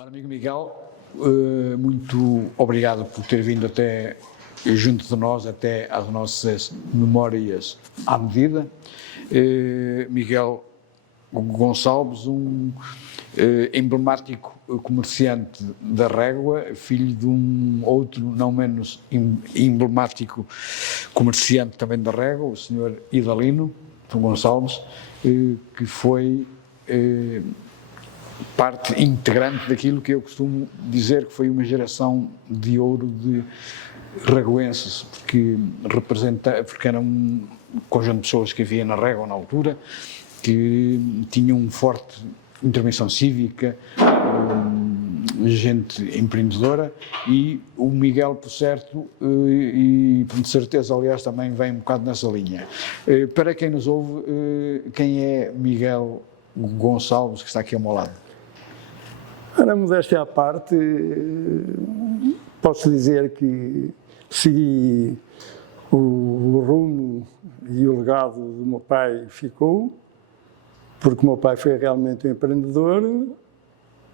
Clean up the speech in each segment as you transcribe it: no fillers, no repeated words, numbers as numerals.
Ora, amigo Miguel, muito obrigado por ter vindo até junto de nós, até às nossas memórias à medida. Miguel Gonçalves, emblemático comerciante da Régua, filho de um outro não menos emblemático comerciante também da Régua, o senhor Idalino Gonçalves, que foi parte integrante daquilo que eu costumo dizer que foi uma geração de ouro de regoenses, porque era um conjunto de pessoas que havia na Régua na altura, que tinham uma forte intervenção cívica, gente empreendedora, e o Miguel, por certo, e de certeza, aliás, também vem um bocado nessa linha. Para quem nos ouve, quem é Miguel Gonçalves, que está aqui ao meu lado? Na modéstia à parte, posso dizer que segui o rumo e o legado do meu pai ficou, porque o meu pai foi realmente um empreendedor,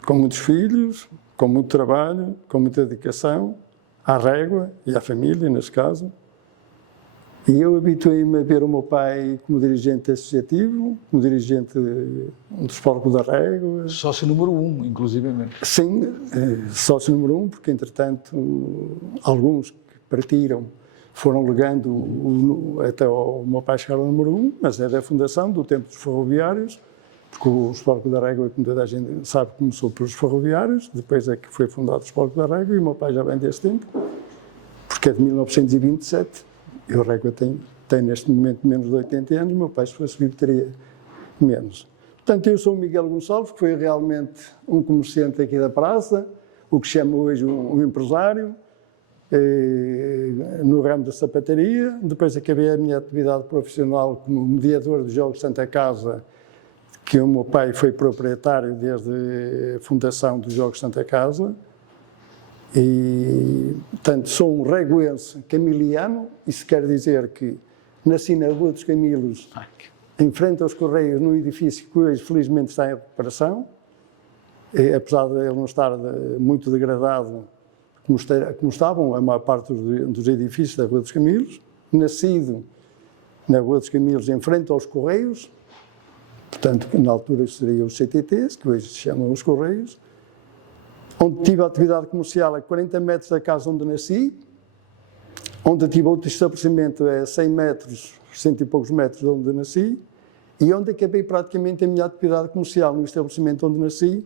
com muitos filhos, com muito trabalho, com muita dedicação à Régua e à família, neste caso. E eu habituei-me a ver o meu pai como dirigente associativo, como dirigente dos Porcos da Régua. Sócio número 1, inclusivamente. Sim, sócio número 1, porque entretanto alguns que partiram foram legando até o meu pai chegar ao número 1, mas é da fundação, do tempo dos ferroviários, porque os Porcos da Régua, como toda a gente sabe, começou pelos ferroviários, depois é que foi fundado os Porcos da Régua, e o meu pai já vem desse tempo, porque é de 1927. E o Régua tem neste momento menos de 80 anos, meu pai, se fosse vivo, teria menos. Portanto, eu sou o Miguel Gonçalves, que foi realmente um comerciante aqui da praça, o que chama hoje um empresário, no ramo da sapataria. Depois acabei a minha atividade profissional como mediador dos Jogos Santa Casa, que o meu pai foi proprietário desde a fundação dos Jogos Santa Casa. E, portanto, sou um reguense camiliano, isso quer dizer que nasci na Rua dos Camilos, em frente aos Correios, num edifício que hoje, felizmente, está em recuperação, apesar de ele não estar muito degradado como estavam a maior parte dos edifícios da Rua dos Camilos. Nascido na Rua dos Camilos, em frente aos Correios, portanto, na altura isso seria os CTTs, que hoje se chamam os Correios, onde tive a atividade comercial a 40 metros da casa onde nasci, onde tive outro estabelecimento a 100 metros, 100 e poucos metros de onde nasci, e onde acabei praticamente a minha atividade comercial no estabelecimento onde nasci,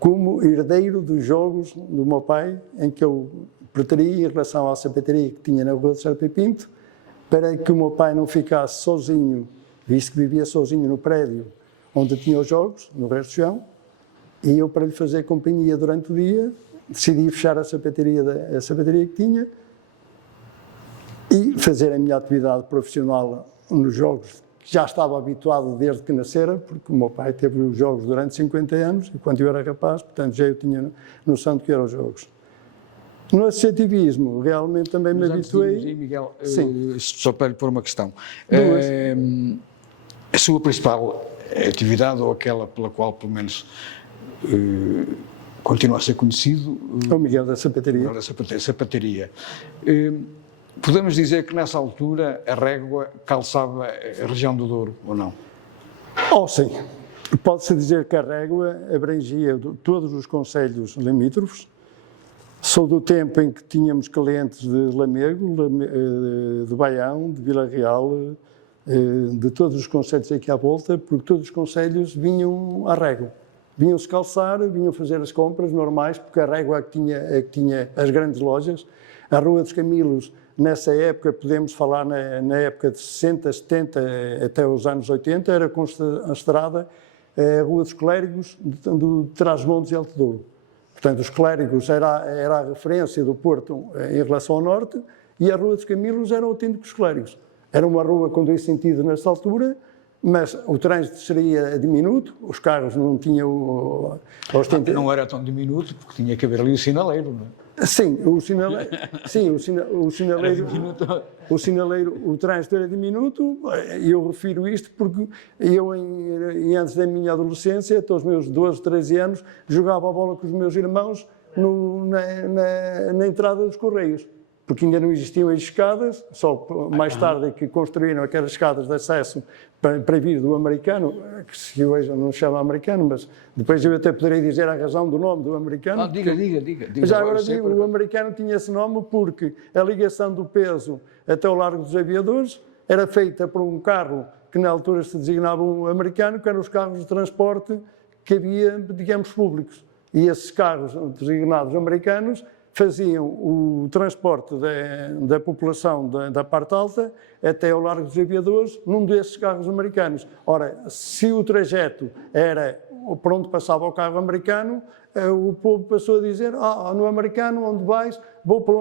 como herdeiro dos jogos do meu pai, em que eu preteria em relação à sapataria que tinha na Rua de Serpa e Pinto, para que o meu pai não ficasse sozinho, visto que vivia sozinho no prédio onde tinha os jogos, no resto do chão. E eu, para lhe fazer companhia durante o dia, decidi fechar a sapataria que tinha e fazer a minha atividade profissional nos jogos, que já estava habituado desde que nascera, porque o meu pai teve os jogos durante 50 anos, e quando eu era rapaz, portanto, já eu tinha noção de que eram os jogos. No associativismo, realmente também me habituei... Miguel, sim. Só para lhe pôr uma questão. A sua principal atividade, ou aquela pela qual, pelo menos... continua a ser conhecido o Miguel da Sapataria. Miguel da Sapataria. Podemos dizer que nessa altura a Régua calçava a região do Douro, ou não? Sim. Pode-se dizer que a Régua abrangia todos os concelhos limítrofes. Sou do tempo em que tínhamos clientes de Lamego, de Baião, de Vila Real, de todos os concelhos aqui à volta, porque todos os concelhos vinham à Régua. Vinham-se calçar, vinham fazer as compras normais, porque a Régua é que tinha as grandes lojas. A Rua dos Camilos, nessa época, podemos falar na época de 60, 70 até os anos 80, era considerada a Rua dos Clérigos de Trás-os-Montes e Alto Douro. Portanto, os Clérigos era a referência do Porto em relação ao norte, e a Rua dos Camilos era o autêntico dos Clérigos. Era uma rua com dois sentidos nessa altura, mas o trânsito seria diminuto, os carros não tinham Não era tão diminuto, porque tinha que haver ali o sinaleiro, não é? Sim, o sinaleiro, o trânsito era diminuto, e eu refiro isto porque eu, antes da minha adolescência, até os meus 12, 13 anos, jogava a bola com os meus irmãos na entrada dos Correios, porque ainda não existiam as escadas, só mais tarde é que construíram aquelas escadas de acesso para vir do americano, que se hoje não se chama americano, mas depois eu até poderei dizer a razão do nome do americano. Diga. Já agora digo, o americano tinha esse nome porque a ligação do peso até o Largo dos Aviadores era feita por um carro que na altura se designava um americano, que eram os carros de transporte que havia, digamos, públicos. E esses carros designados americanos faziam o transporte da população da parte alta até ao Largo dos Aviadores num desses carros americanos. Ora, se o trajeto era por onde passava o carro americano, o povo passou a dizer, no americano, onde vais? Vou no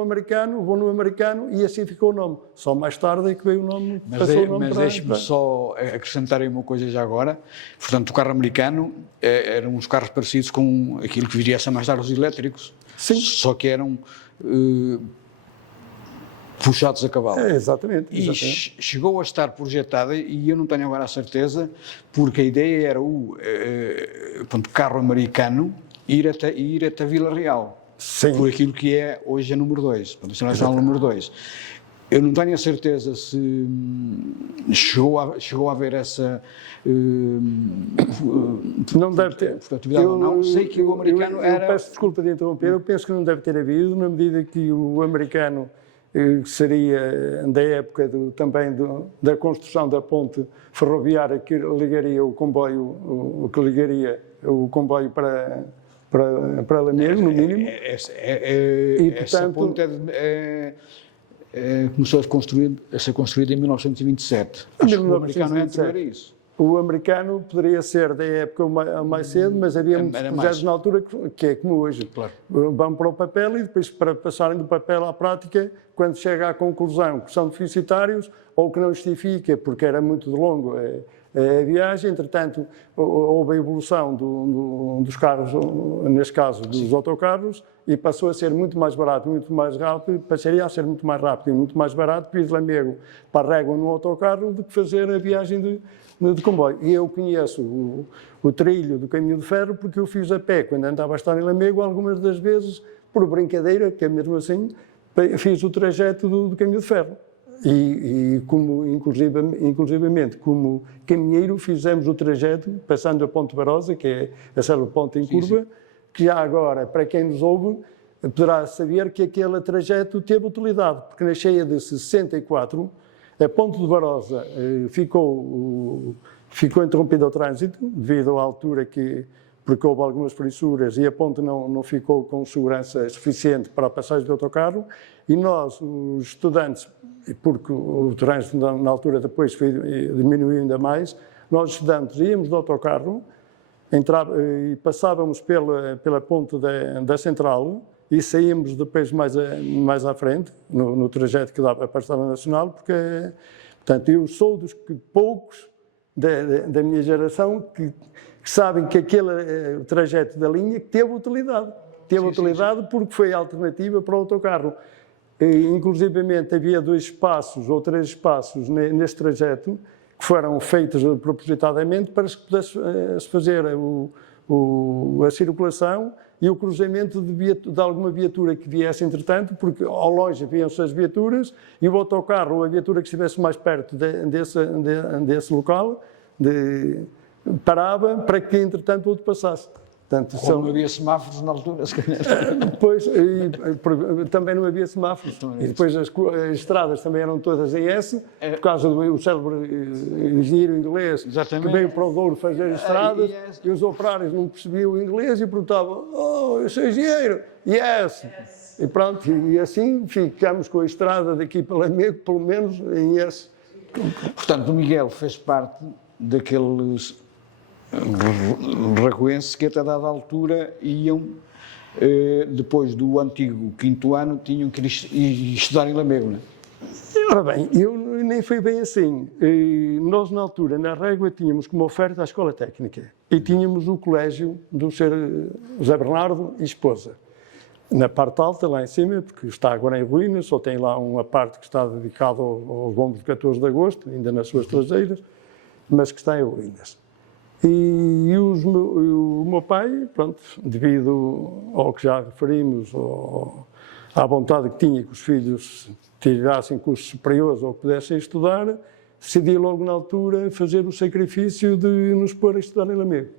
americano, e assim ficou o nome. Só mais tarde é que veio o nome, passou o nome. Mas deixe-me só acrescentar aí uma coisa já agora. Portanto, o carro americano eram uns carros parecidos com aquilo que viria a ser mais tarde os elétricos. Sim. Só que eram puxados a cavalo. Exatamente. E chegou a estar projetada, e eu não tenho agora a certeza, porque a ideia era o carro americano ir até Vila Real. Sim. Por aquilo que é hoje a número 2, a Nacional número 2. Eu não tenho a certeza se chegou a haver essa não deve ter atividade ou não. Sei que o americano era... Eu peço desculpa de interromper, eu penso que não deve ter havido, na medida que o americano seria da época da construção da ponte ferroviária que ligaria o comboio para Lamego, no mínimo. Essa ponte começou a ser construída em 1927. Acho que o americano é anterior a isso. O americano poderia ser da época mais cedo, mas havia muitos projetos na altura que é como hoje. Claro. Vão para o papel e depois, para passarem do papel à prática, quando chega à conclusão que são deficitários ou que não justifica, porque era muito de longo a viagem, entretanto, houve a evolução dos carros, neste caso dos autocarros, e passou a ser muito mais barato, muito mais rápido, passaria a ser muito mais rápido e muito mais barato para ir de Lamego para Régua no autocarro do que fazer a viagem de comboio. E eu conheço o trilho do caminho de ferro porque eu fiz a pé quando andava a estar em Lamego, algumas das vezes, por brincadeira, que é mesmo assim, fiz o trajeto do caminho de ferro. E como, inclusivamente, como caminheiro, fizemos o trajeto, passando a Ponte Barosa, que é a célebre ponte em curva, sim. Que já agora, para quem nos ouve, poderá saber que aquele trajeto teve utilidade, porque na cheia de 64, a Ponte de Barosa ficou interrompida ao trânsito, devido à altura porque houve algumas fissuras e a ponte não ficou com segurança suficiente para a passagem do autocarro, e nós, os estudantes, porque o trânsito na altura depois diminuiu ainda mais, nós estudantes íamos do autocarro e passávamos pela ponte da Central e saímos depois mais à frente, no trajeto que dava para a Estrada Nacional, porque, portanto, eu sou dos poucos da minha geração que sabem que aquele trajeto da linha teve utilidade. Teve utilidade porque foi a alternativa para o autocarro. Inclusivamente havia 2 espaços ou 3 espaços neste trajeto que foram feitos propositadamente para se pudesse fazer a circulação e o cruzamento de alguma viatura que viesse entretanto, porque ao longe viam-se as viaturas e o autocarro ou a viatura que estivesse mais perto desse local parava para que entretanto outro passasse. Portanto, não havia semáforos na altura, se calhar. Depois, também não havia semáforos. E depois as estradas também eram todas em S, por causa do célebre engenheiro inglês que veio para o Douro fazer as estradas, e os operários não percebiam o inglês e perguntavam: eu sou engenheiro, yes! E pronto, e assim ficamos com a estrada daqui para Lamego, pelo menos em S. Portanto, o Miguel fez parte daqueles raguenses que até dada altura iam, depois do antigo 5º ano, tinham que ir estudar em Lamego, não é? Ora bem, eu nem foi bem assim. Nós, na altura, na Régua, tínhamos como oferta a escola técnica e tínhamos o colégio do Sr. José Bernardo e esposa. Na parte alta, lá em cima, porque está agora em ruínas, só tem lá uma parte que está dedicada aos bombos de 14 de agosto, ainda nas suas traseiras, mas que está em ruínas. E o meu pai, pronto, devido ao que já referimos, à vontade que tinha que os filhos tirassem cursos superiores ou que pudessem estudar, decidiu logo na altura fazer o sacrifício de nos pôr a estudar em Lamego.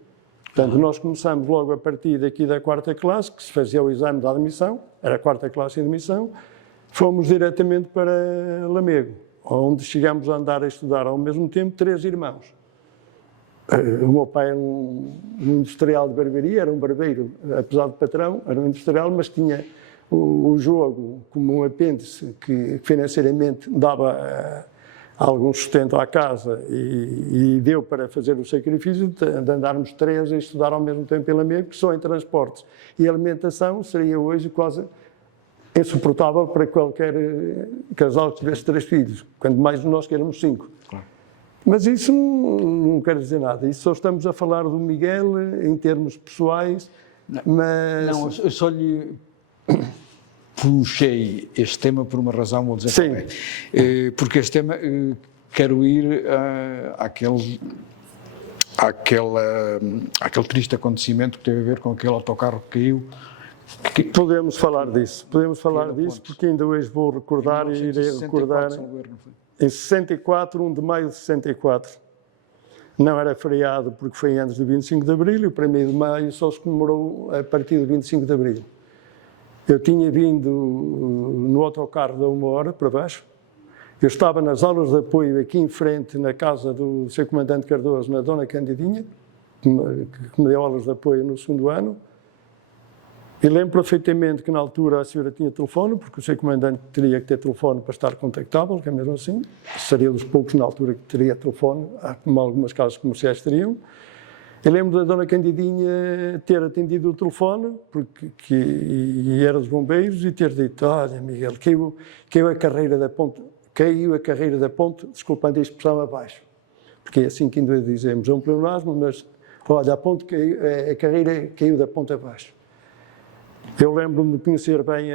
Portanto, nós começamos logo a partir daqui da 4ª classe, que se fazia o exame de admissão, era a 4ª classe de admissão, fomos diretamente para Lamego, onde chegámos a andar a estudar ao mesmo tempo 3 irmãos. O meu pai era um industrial de barbearia, era um barbeiro, apesar de patrão, era um industrial, mas tinha o jogo como um apêndice que financeiramente dava algum sustento à casa e deu para fazer o sacrifício de andarmos 3 a estudar ao mesmo tempo em Lamego, que só em transportes e alimentação seria hoje quase insuportável para qualquer casal que tivesse 3 filhos, quando mais nós que éramos 5. Claro. Mas isso não quer dizer nada, isso só estamos a falar do Miguel em termos pessoais, mas... Não, eu só lhe puxei este tema por uma razão, vou dizer também. Porque este tema, quero ir àquele triste acontecimento que teve a ver com aquele autocarro que caiu. Podemos falar disso, porque ainda hoje vou recordar e irei recordar. Em 64, 1 de maio de 64. Não era feriado porque foi antes do 25 de Abril e o 1º de maio só se comemorou a partir do 25 de Abril. Eu tinha vindo no autocarro de 1 hora para baixo. Eu estava nas aulas de apoio aqui em frente, na casa do Sr. Comandante Cardoso, na Dona Candidinha, que me deu aulas de apoio no 2º ano. E lembro perfeitamente que na altura a senhora tinha telefone, porque o Sr. Comandante teria que ter telefone para estar contactável, que é mesmo assim. Seria dos poucos na altura que teria telefone, como algumas casas comerciais teriam. Eu lembro da Dona Candidinha ter atendido o telefone, e era dos bombeiros, e ter dito: olha, Miguel, caiu a carreira da ponte, desculpando a expressão, abaixo. Porque é assim que ainda dizemos, é um pleonasmo, mas olha, a carreira caiu da ponte abaixo. Eu lembro-me de conhecer bem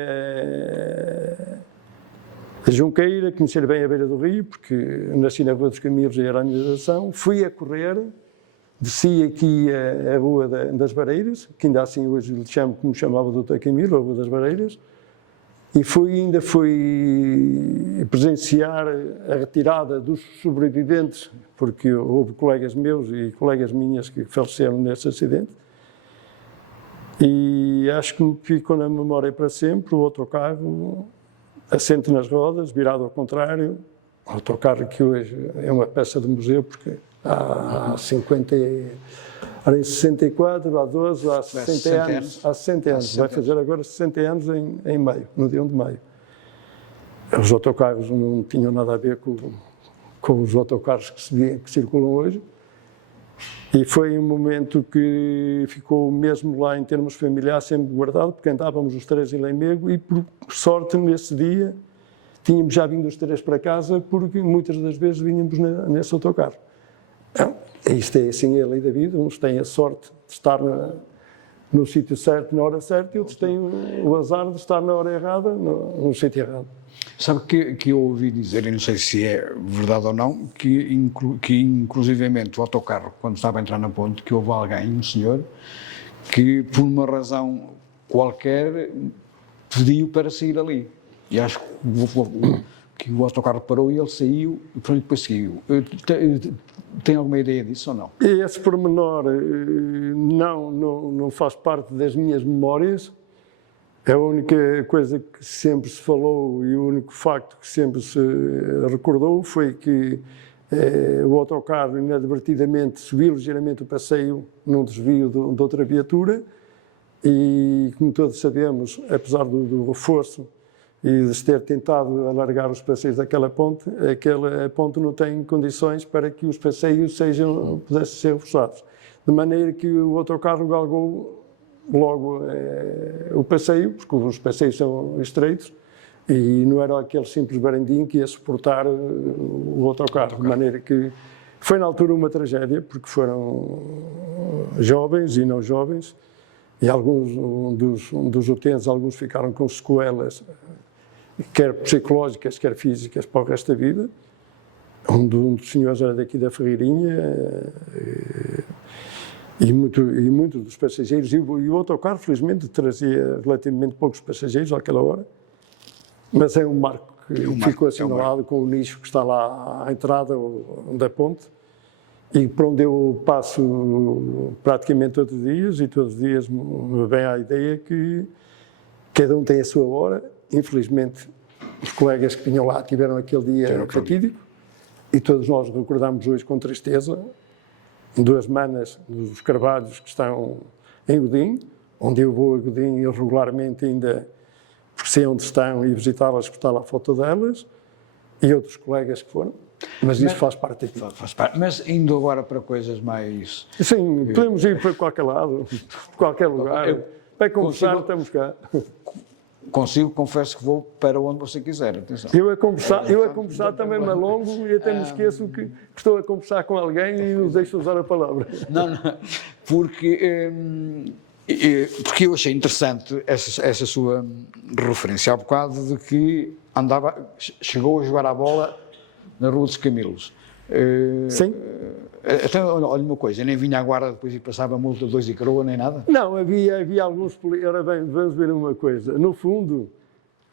a Junqueira, conhecer bem a beira do rio, porque nasci na Rua dos Camilo e era a minha geração. Fui a correr, desci aqui a Rua das Bareiras, que ainda assim hoje lhe chamo como chamava o Dr. Camilo, a Rua das Bareiras, e ainda fui presenciar a retirada dos sobreviventes, porque houve colegas meus e colegas minhas que faleceram nesse acidente. E acho que me ficou na memória para sempre o autocarro assente nas rodas, virado ao contrário, o autocarro que hoje é uma peça de museu, porque há 50, em 64, há 12, há 60 anos. Há 60 anos. Vai fazer agora 60 anos em maio, no dia 1 de maio. Os autocarros não tinham nada a ver com os autocarros que circulam hoje. E foi um momento que ficou mesmo lá em termos familiares sempre guardado, porque andávamos os 3 em Lamego e, por sorte, nesse dia, tínhamos já vindo os 3 para casa, porque muitas das vezes vínhamos nesse autocarro. Isto é assim a lei da vida, uns têm a sorte de estar no sítio certo, na hora certa, e outros têm o azar de estar na hora errada, no sítio errado. Sabe que eu ouvi dizer, e não sei se é verdade ou não, que inclusivamente o autocarro, quando estava a entrar na ponte, que houve alguém, um senhor, que por uma razão qualquer pediu para sair ali. E acho que o autocarro parou e ele saiu e depois seguiu. Tem alguma ideia disso ou não? Esse pormenor não faz parte das minhas memórias. A única coisa que sempre se falou e o único facto que sempre se recordou foi que o autocarro inadvertidamente subiu ligeiramente o passeio num desvio de outra viatura e, como todos sabemos, apesar do reforço e de se ter tentado alargar os passeios daquela ponte, aquela ponte não tem condições para que os passeios pudessem ser reforçados. De maneira que o autocarro galgou logo o passeio, porque os passeios são estreitos, E não era aquele simples barandinho que ia suportar o autocarro, de maneira que foi na altura uma tragédia, porque foram jovens e não jovens, e alguns dos utentes, alguns ficaram com sequelas, quer psicológicas, quer físicas, para o resto da vida. Um dos senhores era daqui da Ferreirinha, e muitos dos passageiros, e o autocarro, felizmente, trazia relativamente poucos passageiros àquela hora, mas é um marco que ficou assinalado com o nicho que está lá à entrada da ponte, e para onde eu passo praticamente todos os dias, e todos os dias me vem a ideia que cada um tem a sua hora. Infelizmente, os colegas que vinham lá tiveram aquele dia fatídico, e todos nós recordamos hoje com tristeza 2 manas dos Carvalhos que estão em Godinho, onde eu vou a Godinho regularmente ainda, porque sei onde estão, e visitá-las, escutar lá a foto delas, e outros colegas que foram. Mas isso faz parte aqui. Faz parte. Mas indo agora para coisas mais... Sim, podemos ir para qualquer lado, qualquer lugar. Para conversar, estamos cá. Confesso que vou para onde você quiser. Atenção. Eu a conversar também me alongo e até me esqueço que estou a conversar com alguém e não deixo usar a palavra. Não, porque eu achei interessante essa sua referência há bocado de que chegou a jogar a bola na Rua dos Camilos. Sim. Então, olha uma coisa, nem vinha à guarda depois e passava a multa de 2 e coroa, nem nada? Não, havia alguns... Ora bem, vamos ver uma coisa. No fundo,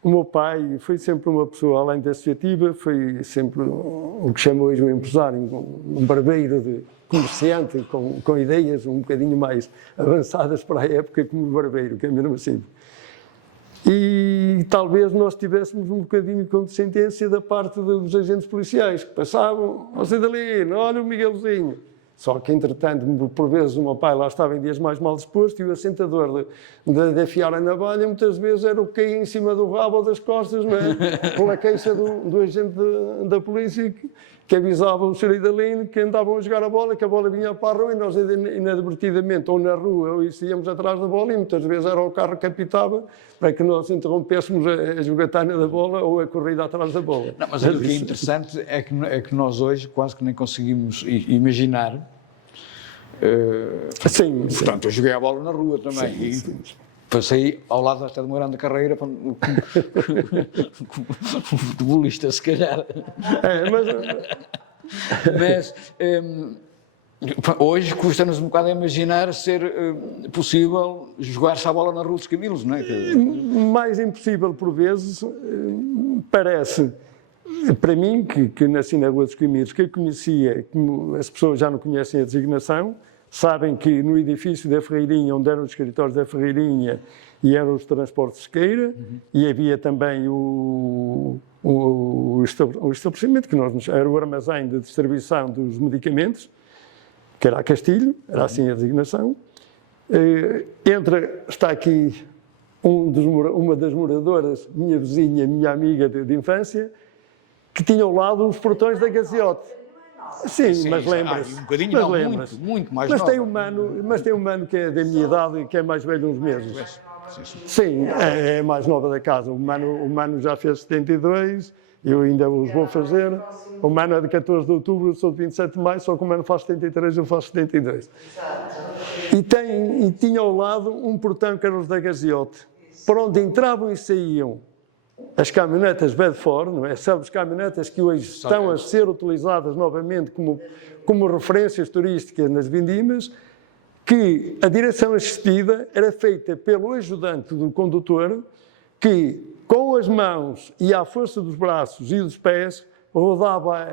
o meu pai foi sempre uma pessoa, além da associativa, foi sempre o que chama hoje um empresário, um barbeiro de comerciante, com ideias um bocadinho mais avançadas para a época, como o barbeiro, que é mesmo assim. E talvez nós tivéssemos um bocadinho de condescendência da parte dos agentes policiais, que passavam, ó Cidalino, olha o Miguelzinho. Só que, entretanto, por vezes o meu pai lá estava em dias mais mal disposto e o assentador de afiar a navalha muitas vezes era o que caía em cima do rabo ou das costas, não é? Pela queixa do agente da polícia que avisava o Sr. Idalino que andavam a jogar a bola, que a bola vinha para a rua e nós inadvertidamente, ou na rua, ou íamos atrás da bola, e muitas vezes era o carro que apitava para que nós interrompêssemos a jogatana da bola ou a corrida atrás da bola. Não, mas o que é interessante é que nós hoje quase que nem conseguimos imaginar. Sim, portanto, eu joguei a bola na rua também. Sim. Passei ao lado até de uma grande carreira como futebolista, se calhar. Mas hoje custa-nos um bocado a imaginar ser possível jogar-se a bola na Rua dos Camilos, não é? Mais impossível por vezes, parece. Para mim, que nasci na Rua dos Camilos, que eu conhecia, como as pessoas já não conhecem a designação, sabem que no edifício da Ferreirinha, onde eram os escritórios da Ferreirinha e eram os transportes de Sequeira, e havia também o estabelecimento, que era o armazém de distribuição dos medicamentos, que era a Castilho, era assim a designação. Está aqui uma das moradoras, minha vizinha, minha amiga de infância, que tinha ao lado os portões da Gaseote. Sim, mas lembra-se. Um bocadinho, não, muito mais mas nova. Tem um mano que é da minha idade e que é mais velho uns meses. Sim, é mais nova da casa. O mano já fez 72, eu ainda os vou fazer. O mano é de 14 de outubro, eu sou de 27 de maio, só que o mano faz 73, eu faço 72. E tinha ao lado um portão que era os da Gaseote, por onde entravam e saíam as caminhonetas Bedford, não é? As caminhonetas que hoje estão a ser utilizadas novamente como referências turísticas nas vindimas, que a direção assistida era feita pelo ajudante do condutor, que com as mãos e à força dos braços e dos pés rodava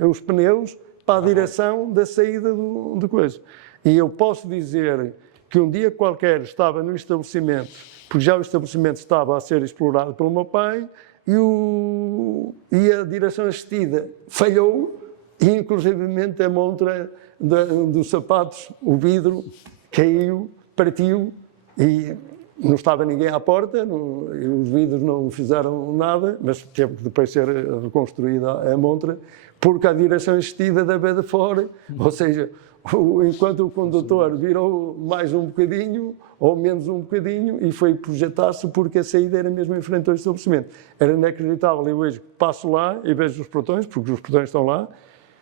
os pneus para a direção da saída do coisa. E eu posso dizer que um dia qualquer estava no estabelecimento, porque já o estabelecimento estava a ser explorado pelo meu pai, e a direção assistida falhou, e inclusivamente a montra dos sapatos, o vidro, caiu, partiu, e não estava ninguém à porta, os vidros não fizeram nada, mas teve que depois ser reconstruída a montra, porque a direção assistida da vez de fora, ou seja, enquanto o condutor virou mais um bocadinho ou menos um bocadinho e foi projetar-se porque a saída era mesmo em frente ao estabelecimento. Era inacreditável. Eu hoje passo lá e vejo os portões, porque os portões estão lá.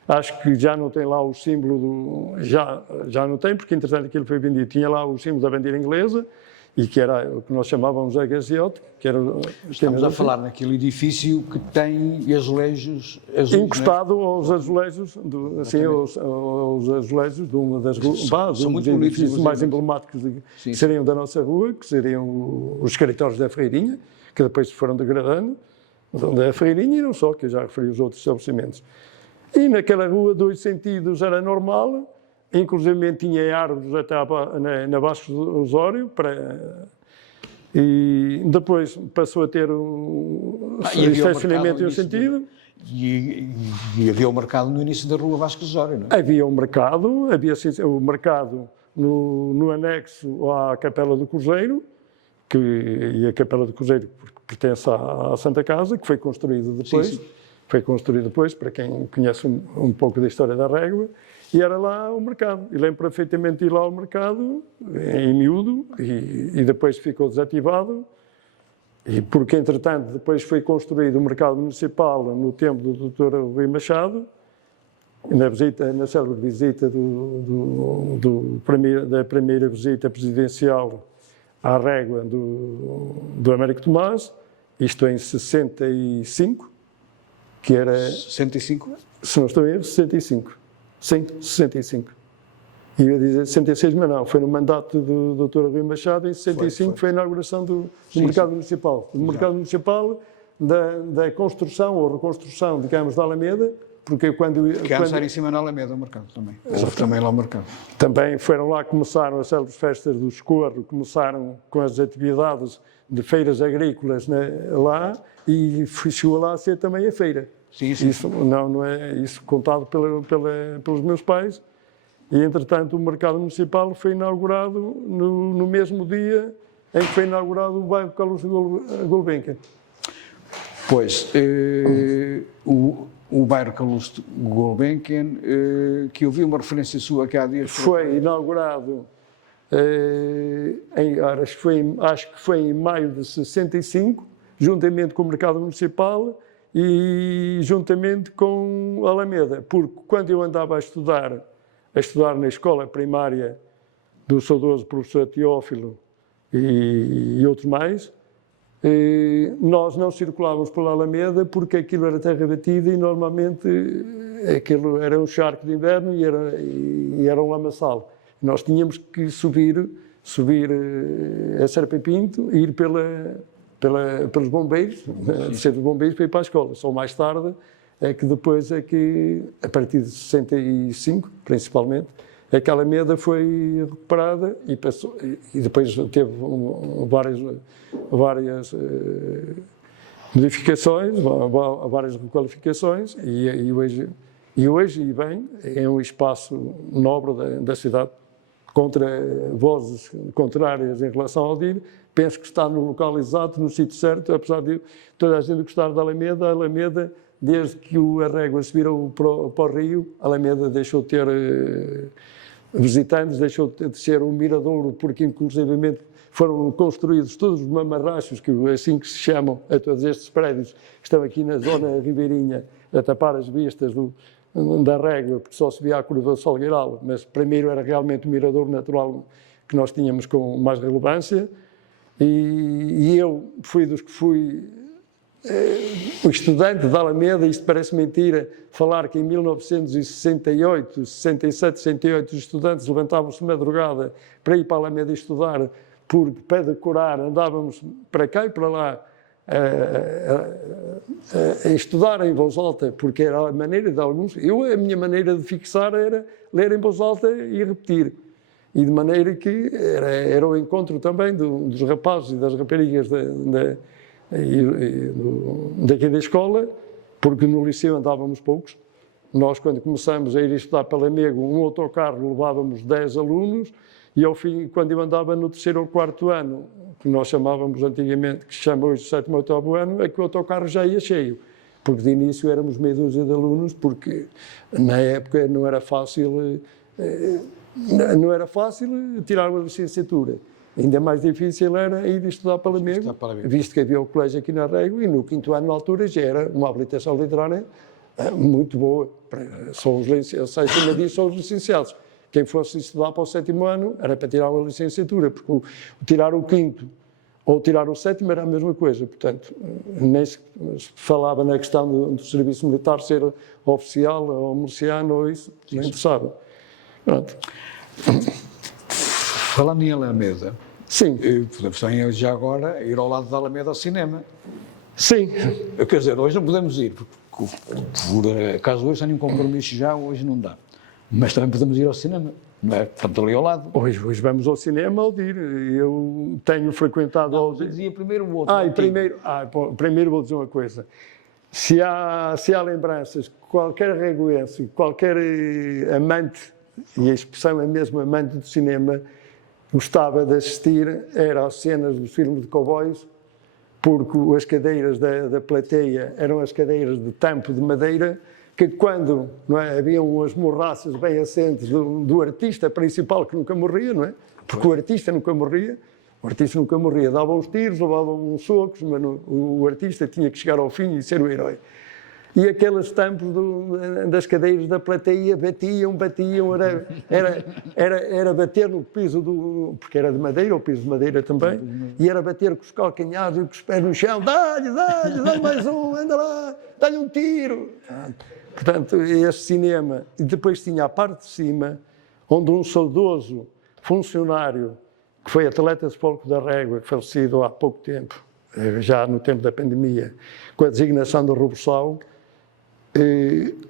Acho que já não tem lá o símbolo já não tem, porque entretanto aquilo foi vendido. Tinha lá o símbolo da bandeira inglesa, e que era o que nós chamávamos de HSJ, que era... Estamos a falar naquele edifício que tem azulejos azuis, encostado aos azulejos, aos azulejos de uma das ruas, são muito dos bonitos, edifícios mais emblemáticos que seriam da nossa rua, que seriam os escritórios da Freirinha, que depois se foram degradando, da Freirinha e não só, que eu já referi os outros estabelecimentos. E naquela rua, 2 sentidos era normal, inclusive tinha árvores até na Vasco do Osório, e depois passou a ter estacionamento em um sentido. E havia o mercado no início da rua Vasco do Osório, não é? Havia o mercado no anexo à Capela do Cruzeiro, e a Capela do Cruzeiro pertence à Santa Casa, que foi construída depois. Sim. Foi construído depois, para quem conhece um pouco da história da Régua, e era lá o mercado. E lembro perfeitamente de ir lá ao mercado, em miúdo, e depois ficou desativado, e porque, entretanto, depois foi construído o mercado municipal no tempo do Dr. Rui Machado, na célebre visita da primeira visita presidencial à Régua do Américo Tomás, isto em 65, que era... 65? Se não estou a erro, 65. Sim, 65. E eu ia dizer 66, mas não, foi no mandato do Dr. Rui Machado, em 65 foi a inauguração do mercado municipal. Do mercado municipal, da construção ou reconstrução, digamos, da Alameda, porque Que antes era em cima na Alameda, o mercado também. Houve também lá o mercado. Também foram lá que começaram as célebres festas do Escorro, começaram com as atividades de feiras agrícolas lá, e chegou lá a ser também a feira. Sim. Isso não é isso contado pelos meus pais. E, entretanto, o mercado municipal foi inaugurado no mesmo dia em que foi inaugurado o bairro Carlos Gulbenkian. Pois, o bairro Carlos Gulbenkian, que eu vi uma referência sua que há dias... Foi inaugurado, acho que foi em maio de 65, juntamente com o mercado municipal e juntamente com a Alameda, porque quando eu andava a estudar na escola primária do saudoso professor Teófilo e outros mais, nós não circulávamos pela Alameda porque aquilo era terra batida e normalmente aquilo era um charco de inverno e era um lamaçal. Nós tínhamos que subir a Serpa Pinto e ir pelos bombeiros, descer dos bombeiros para ir para a escola. Só mais tarde é que depois a partir de 65, principalmente, é que a Alameda foi recuperada e depois teve várias modificações, várias requalificações e hoje é um espaço nobre da cidade. Contra vozes contrárias em relação ao DIR, penso que está no local exato, no sítio certo, apesar de toda a gente gostar da Alameda. A Alameda, desde que a Régua se virou para o Rio, a Alameda deixou de ter visitantes, deixou de ser um miradouro, porque inclusivamente foram construídos todos os mamarrachos, assim que se chamam, a todos estes prédios que estão aqui na zona ribeirinha, a tapar as vistas da Régua, porque só se via a curva do Salgueiral, mas primeiro era realmente o mirador natural que nós tínhamos com mais relevância, e eu fui dos que fui o estudante da Alameda. Isto parece mentira, falar que em 1968, 67, 68, os estudantes levantavam-se de madrugada para ir para a Alameda estudar, porque para decorar andávamos para cá e para lá, a estudar em voz alta, porque era a maneira de alguns. A minha maneira de fixar era ler em voz alta e repetir. E de maneira que era o encontro também dos rapazes e das raparigas daqui da escola, porque no liceu andávamos poucos. Nós, quando começamos a ir estudar para Lamego, um autocarro levávamos 10 alunos, e ao fim, quando eu andava no 3º ou 4º ano, que nós chamávamos antigamente, que se chama hoje 7º ou 8º ano, é que o autocarro já ia cheio, porque de início éramos meia dúzia de alunos, porque na época não era fácil tirar uma licenciatura. Ainda mais difícil era ir estudar para Lamego, visto que havia o colégio aqui na Régua, e no 5º ano, na altura, já era uma habilitação literária muito boa. São acima disso, são os licenciados. Quem fosse estudar para o 7º ano era para tirar uma licenciatura, porque tirar o 5º ou tirar o 7º era a mesma coisa. Portanto, nem se falava na questão do serviço militar ser oficial ou miliciano ou isso, não interessava. Pronto. Falando em Alameda, sim, podemos também já agora ir ao lado da Alameda ao cinema. Sim. Quer dizer, hoje não podemos ir, porque por acaso hoje tenho um compromisso já, hoje não dá. Mas também podemos ir ao cinema, não é? Portanto, ali ao lado. Hoje vamos ao cinema ao ir. Eu tenho frequentado... Não, eu dizia primeiro o outro. Primeiro vou dizer uma coisa. Se há lembranças, qualquer regoense, qualquer amante, e a expressão é mesmo amante do cinema, gostava de assistir, era às cenas dos filmes de cowboys, porque as cadeiras da plateia eram as cadeiras de tampo de madeira, que quando haviam umas morraças bem assentes do artista principal, que nunca morria, não é? Porque o artista nunca morria, dava uns tiros, levava uns socos, mas o artista tinha que chegar ao fim e ser o herói. E aqueles tampos das cadeiras da plateia batiam, era bater no piso porque era de madeira, o piso de madeira também, e era bater com os calcanhares e com os pés no chão, dá-lhe mais um, anda lá, dá-lhe um tiro. Portanto, este cinema, e depois tinha a parte de cima, onde um saudoso funcionário, que foi atleta de Polco da Régua, falecido há pouco tempo, já no tempo da pandemia, com a designação de Robuçal,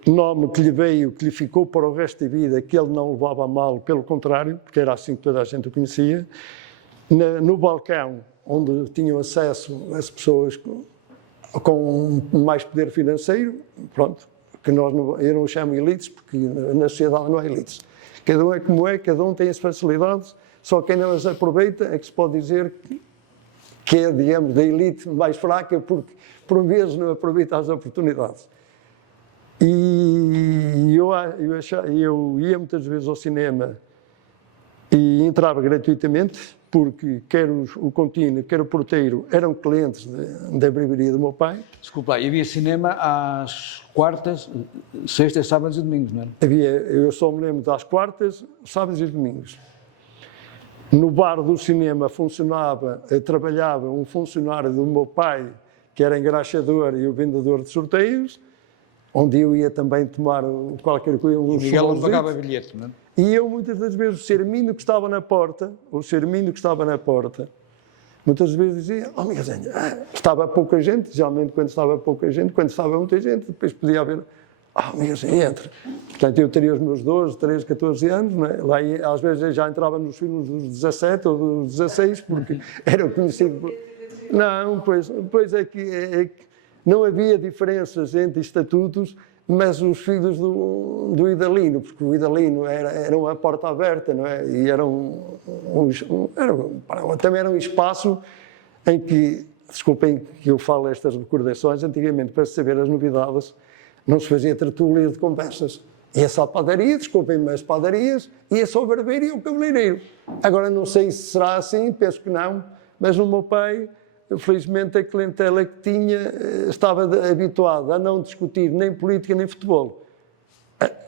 nome que lhe ficou para o resto da vida, que ele não levava a mal, pelo contrário, porque era assim que toda a gente o conhecia, no balcão, onde tinham acesso as pessoas com mais poder financeiro, pronto, que eu não chamo elites, porque na sociedade não há elites. Cada um é como é, cada um tem as facilidades, só quem não as aproveita é que se pode dizer que é, digamos, da elite mais fraca, porque por vezes não aproveita as oportunidades. E eu ia muitas vezes ao cinema e entrava gratuitamente, porque quer o contínuo, quer o porteiro eram clientes da breveria do meu pai. Desculpa lá, e havia cinema às quartas, sextas, sábados e domingos, não é? Eu só me lembro das quartas, sábados e domingos. No bar do cinema trabalhava um funcionário do meu pai, que era engraxador e o vendedor de sorteios, onde eu ia também tomar qualquer coisa. E ele não pagava bilhete, não é? E eu, muitas das vezes, o Sermino que estava na porta, muitas vezes dizia, minha senhora, estava pouca gente, geralmente quando estava pouca gente, quando estava muita gente, depois podia haver, minha senhora, entra. Portanto, eu teria os meus 12, 13, 14 anos, não é? Lá, às vezes, eu já entrava nos filmes dos 17 ou dos 16, porque era conhecido... Não, pois é que não havia diferenças entre estatutos, mas os filhos do Idalino, porque o Idalino era uma porta aberta, não é? E também era um espaço em que, desculpem que eu falo estas recordações, antigamente, para se saber as novidades, não se fazia tertúlia de conversas. Ia-se à padaria, desculpem-me as padarias, ia-se ao barbeiro e ao cabeleireiro. Agora, não sei se será assim, penso que não, mas no meu pai... Felizmente, a clientela que tinha estava habituada a não discutir nem política nem futebol.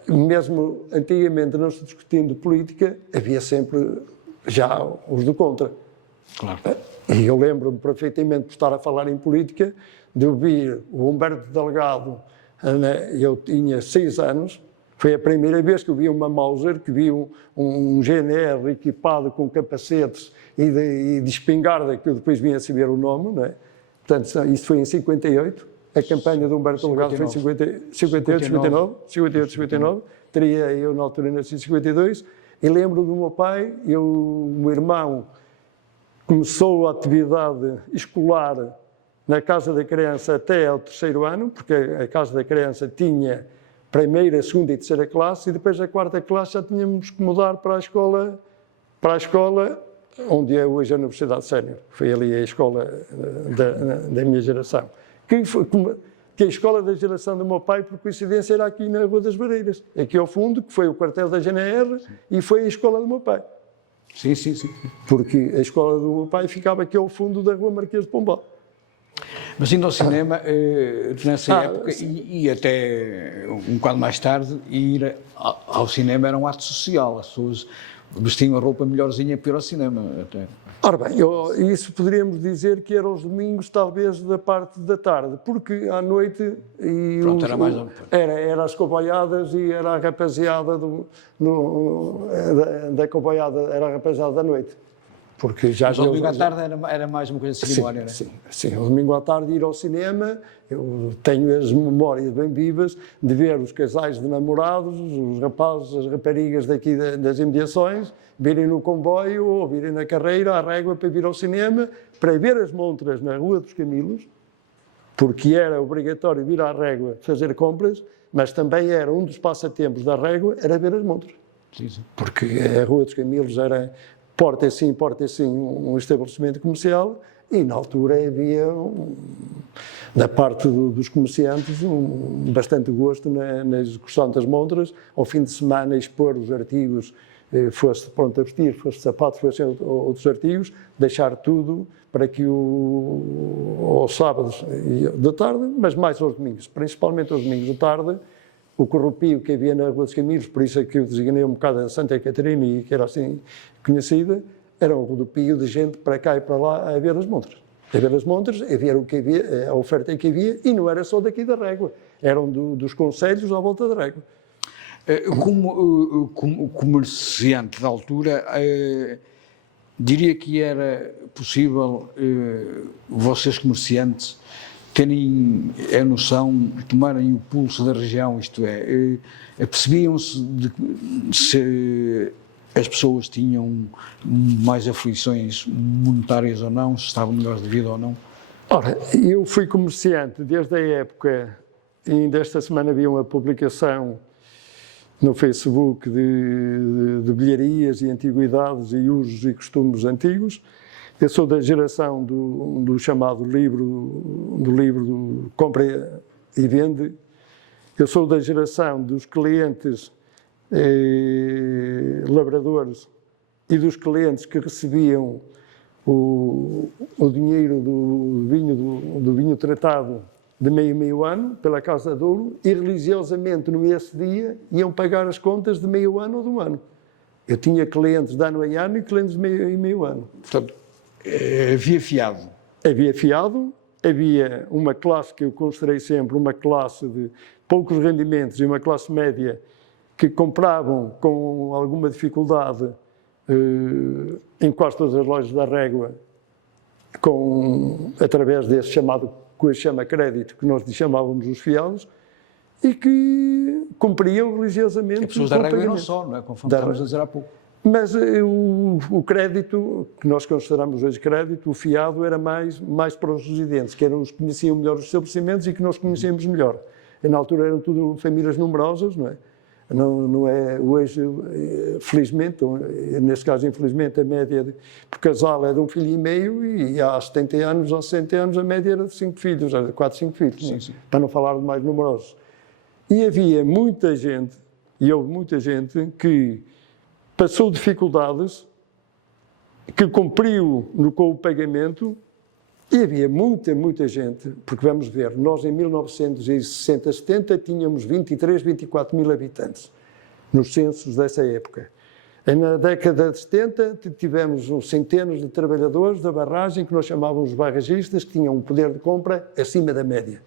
Mesmo antigamente, não se discutindo política, havia sempre já os do contra. Claro. E eu lembro-me perfeitamente de estar a falar em política, de ouvir o Humberto Delgado, eu tinha 6 anos, foi a primeira vez que eu vi uma Mauser, que vi um GNR equipado com capacetes e de espingarda, que eu depois vim a saber o nome, não é? Portanto, isto foi em 58, a campanha do Humberto Delgado foi em 58, 59, teria eu na altura nasci em 52, e lembro do meu pai, o meu irmão começou a atividade escolar na Casa da Criança até ao 3º ano, porque a Casa da Criança tinha primeira, segunda e terceira classe, e depois a 4ª classe já tínhamos que mudar para a escola onde é hoje a Universidade Sénior. Foi ali a escola da minha geração. que a escola da geração do meu pai, por coincidência, era aqui na Rua das Barreiras, aqui ao fundo, que foi o quartel da GNR e foi a escola do meu pai. Sim, sim, sim. Porque a escola do meu pai ficava aqui ao fundo da Rua Marquês de Pombal. Mas indo ao cinema, nessa época, e até um bocado mais tarde, ir ao cinema era um ato social. As pessoas vestiam a roupa melhorzinha para ir ao cinema. Até. Ora bem, isso poderíamos dizer que era aos domingos, talvez da parte da tarde, porque à noite Pronto, era mais era as coboiadas e era a rapaziada da coboiada, era a rapaziada da noite. Porque já Mas ao domingo à tarde era mais uma coisa de cerimónia, sim, não é? Sim, ao domingo à tarde ir ao cinema, eu tenho as memórias bem vivas de ver os casais de namorados, os rapazes, as raparigas daqui das imediações, virem no comboio ou virem na carreira, à régua, para vir ao cinema, para ver as montras na Rua dos Camilos, porque era obrigatório vir à régua fazer compras, mas também era um dos passatempos da régua, era ver as montras. Sim, sim. Porque a Rua dos Camilos era porta assim, um estabelecimento comercial e na altura havia, da parte dos comerciantes, bastante gosto na execução das montras, ao fim de semana expor os artigos, fosse pronto a vestir, fosse sapato, fosse outros artigos, deixar tudo para que aos sábados da tarde, mas mais aos domingos, principalmente aos domingos da tarde, o corrupio que havia na Rua dos Camilos, por isso é que eu designei um bocado a Santa Catarina e que era assim conhecida, era um rodopio de gente para cá e para lá a ver as montras. A ver as montras, a ver o que havia, a oferta que havia, e não era só daqui da régua, eram dos concelhos à volta da régua. Como comerciante da altura, diria que era possível vocês comerciantes terem a noção de tomarem o pulso da região, isto é, percebiam-se de se as pessoas tinham mais aflições monetárias ou não, se estavam melhores de vida ou não? Ora, eu fui comerciante desde a época, ainda esta semana havia uma publicação no Facebook de bilharias e antiguidades e usos e costumes antigos. Eu sou da geração do chamado livro do compra e vende. Eu sou da geração dos clientes lavradores e dos clientes que recebiam o dinheiro do vinho tratado de meio ano pela Casa de Ouro e religiosamente nesse dia iam pagar as contas de meio ano ou de um ano. Eu tinha clientes de ano em ano e clientes de meio ano. Portanto, havia fiado. Havia fiado, havia uma classe que eu considerei sempre uma classe de poucos rendimentos e uma classe média que compravam com alguma dificuldade em quase todas as lojas da régua através desse chamado, que hoje chama crédito, que nós chamávamos os fiados, e que cumpriam religiosamente. As pessoas da régua não só, não é? Conforme estávamos a dizer há pouco. Mas o crédito, que nós consideramos hoje crédito, o fiado era mais para os residentes, que eram os que conheciam melhor os estabelecimentos e que nós conhecíamos melhor. E na altura eram tudo famílias numerosas, não é? Não é hoje, felizmente, neste caso infelizmente, a média por casal é de 1,5 filho e há 70 anos ou 60 anos a média era de 5 filhos, 4, 5 filhos, sim, sim. Para não falar de mais numerosos. E havia muita gente, e houve muita gente que passou dificuldades, que cumpriu com o pagamento, e havia muita gente, porque vamos ver, nós em 1960, 70 tínhamos 23, 24 mil habitantes nos censos dessa época. Na década de 70 tivemos centenas de trabalhadores da barragem, que nós chamávamos barragistas, que tinham um poder de compra acima da média.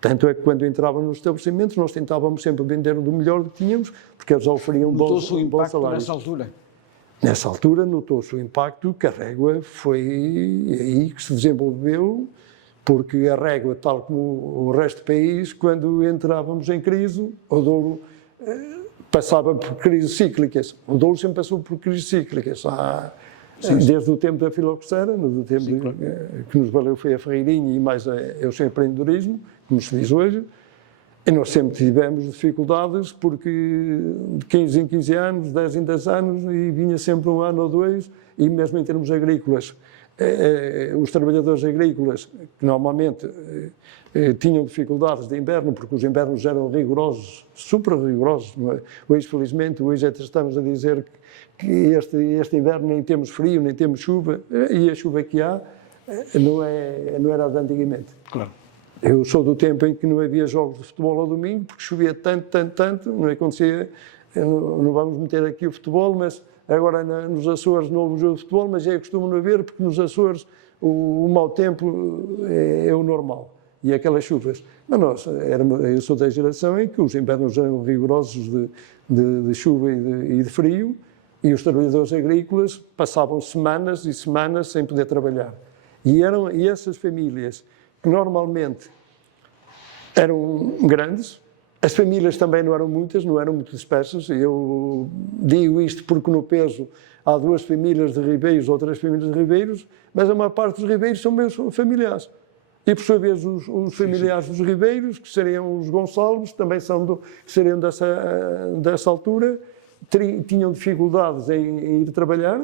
Tanto é que quando entravam nos estabelecimentos nós tentávamos sempre vender do melhor que tínhamos, porque eles oferiam bons salários. Nessa altura? Nessa altura notou-se o impacto que a régua foi aí que se desenvolveu, porque a régua, tal como o resto do país, quando entrávamos em crise, o Douro passava por crises cíclicas. O Douro sempre passou por crises cíclicas. Desde o tempo da filoxera, do tempo que nos valeu foi a Ferreirinha e mais o seu empreendedorismo, como se diz hoje, e nós sempre tivemos dificuldades porque de 15 em 15 anos, 10 em 10 anos, e vinha sempre um ano ou dois, e mesmo em termos agrícolas, Os trabalhadores agrícolas, que normalmente tinham dificuldades de inverno, porque os invernos eram rigorosos, super rigorosos. Não é? Hoje, felizmente, estamos a dizer que este inverno nem temos frio, nem temos chuva, e a chuva que há não era de antigamente. Claro. Eu sou do tempo em que não havia jogos de futebol ao domingo, porque chovia tanto, não acontecia, não vamos meter aqui o futebol, mas agora nos Açores não houve jogo de futebol, mas é costume não haver, porque nos Açores o mau tempo é o normal, e aquelas chuvas. Mas eu sou da geração em que os invernos eram rigorosos de chuva e de frio, e os trabalhadores agrícolas passavam semanas e semanas sem poder trabalhar. E essas famílias, que normalmente eram grandes, as famílias também não eram muitas, não eram muito dispersas. Eu digo isto porque no Peso há 2 famílias de ribeiros ou 3 famílias de ribeiros, mas a maior parte dos ribeiros são meus familiares. E por sua vez os familiares dos ribeiros, que seriam os Gonçalves, também seriam dessa altura, tinham dificuldades em ir trabalhar,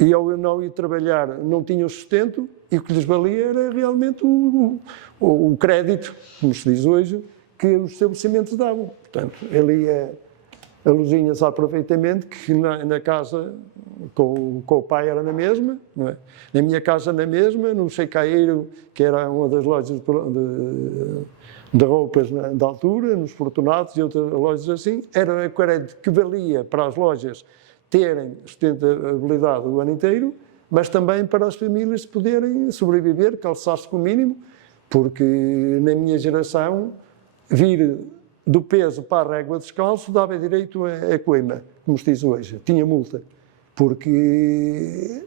e ao não ir trabalhar não tinham sustento, e o que lhes valia era realmente o crédito, como se diz hoje, que os estabelecimentos davam. Portanto, a Luzinha sabe perfeitamente que na casa com o pai era na mesma, não é? Na minha casa na mesma, no Checaeiro, que era uma das lojas de roupas da altura, nos Fortunatos e outras lojas assim, era o crédito que valia para as lojas terem sustentabilidade o ano inteiro, mas também para as famílias poderem sobreviver, calçar-se com o mínimo, porque na minha geração vir do Peso para a Régua descalço dava direito a coima, como se diz hoje, tinha multa, porque,